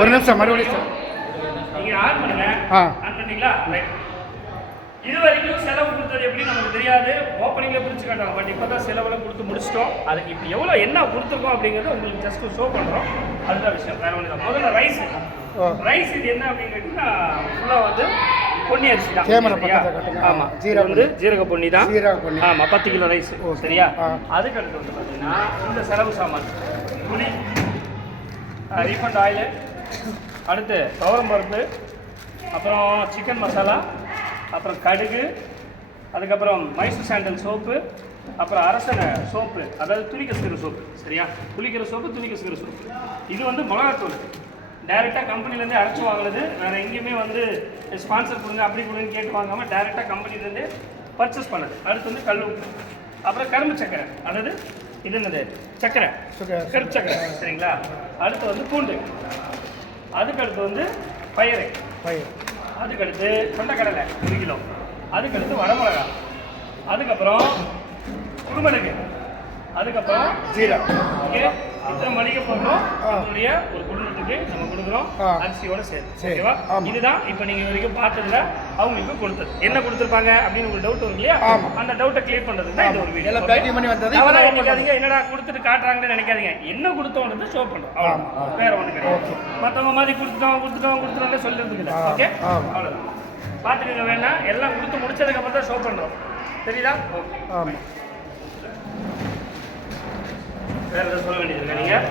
ஒரு நிமிஷம் மறுபடியும் நீங்கள் ஆன் பண்ணுங்க. ஆன் பண்ணீங்களா? ரைட். இது வரைக்கும் செலவு கொடுத்தது எப்படி நமக்கு தெரியாது. ஓப்பனிங்கில் பிரித்து காட்டுவாங்க. பட் இப்போ தான் செலவெல்லாம் கொடுத்து முடிச்சிட்டோம். அதுக்கு இப்போ எவ்வளோ என்ன கொடுத்துருக்கோம் அப்படிங்கிறது உங்களுக்கு ஜஸ்ட் ஷோ பண்ணுறோம். அதுதான் விஷயம், வேறு ஒன்று தான். முதல்ல ரைஸ். ரைஸ் இது என்ன அப்படின்னு கேட்டிங்கன்னா ஃபுல்லாக வந்து பொன்னி அரிசி தான். ஆமாம், வந்து ஜீரக பொன்னி தான். ஆமாம், 10 கிலோ ரைஸ். சரியா? அதுக்கு அடுத்து வந்து பார்த்தீங்கன்னா இந்த செலவு சாமான், புளி, ரீஃபண்ட் ஆயிலு, அடுத்து துவரம் பருப்பு, அப்புறம் சிக்கன் மசாலா, அப்புறம் கடுகு, அதுக்கப்புறம் மைசூர் சாண்டல் சோப்பு, அப்புறம் அரசனை சோப்பு, அதாவது துணி கசுக்கிற சோப்பு. சரியா? குளிக்கிற சோப்பு, துணி கசுக்கிற சோப்பு. இது வந்து மிளகாத்தூள் டைரெக்டாக கம்பெனிலேருந்தே அரைச்சி வாங்கினது. வேறு எங்கேயுமே வந்து ஸ்பான்சர் கொடுங்க அப்படி கொடுங்க கேட்டு வாங்காமல் டைரெக்டாக கம்பெனிலேருந்தே பர்ச்சேஸ் பண்ணது. அடுத்து வந்து கல் உப்பு, அப்புறம் கரும்பு சக்கரை, அதாவது இது என்னது சக்கரை, கருப்பு சக்கரை. சரிங்களா? அடுத்து வந்து பூண்டு, அதுக்கடுத்து வந்து பயிறு, அதுக்கடுத்து கொண்டக்கடலை 1 கிலோ, அதுக்கடுத்து வடமிளகா, அதுக்கப்புறம் குருமிளகு, அதுக்கப்புறம் ஜீரகம். ஓகே, இத்தனை மளிகை பொருளும் நம்மளுடைய ஒரு குடும்பத்துக்கு நம்ம கொடுக்குறோம், அரிசியோட சேர்த்து. ஓகேவா? இதுதான் இப்போ நீங்கள் வரைக்கும் பார்த்ததுல அவங்களுக்கு கொடுத்தது. என்ன கொடுத்துருப்பாங்க அப்படின்னு உங்களுக்கு டவுட் வரும் இல்லையா? அந்த டவுட்டை கிளியர் பண்ணுறதுக்கு தான் இது ஒரு வீடியோ. நினைக்காதீங்க, என்னடா கொடுத்துட்டு காட்டுறாங்கன்னு நினைக்காதீங்க. என்ன கொடுத்தோன்றது ஷோ பண்ணுறோம், அவ்வளோ, வேற ஒன்று கிடையாது. மற்றவங்க மாதிரி கொடுத்துட்டோம் சொல்லிடுறதுக்கு இல்லை. ஓகே, அவ்வளோதான். பார்த்துக்கங்க, வேணா எல்லாம் கொடுத்து முடிச்சதுக்கு அப்புறம் தான் ஷோ பண்ணுறோம். தெரியுதா? ஓகே, வேறு எதாவது சொல்ல வேண்டியது இருக்கா நீங்கள்?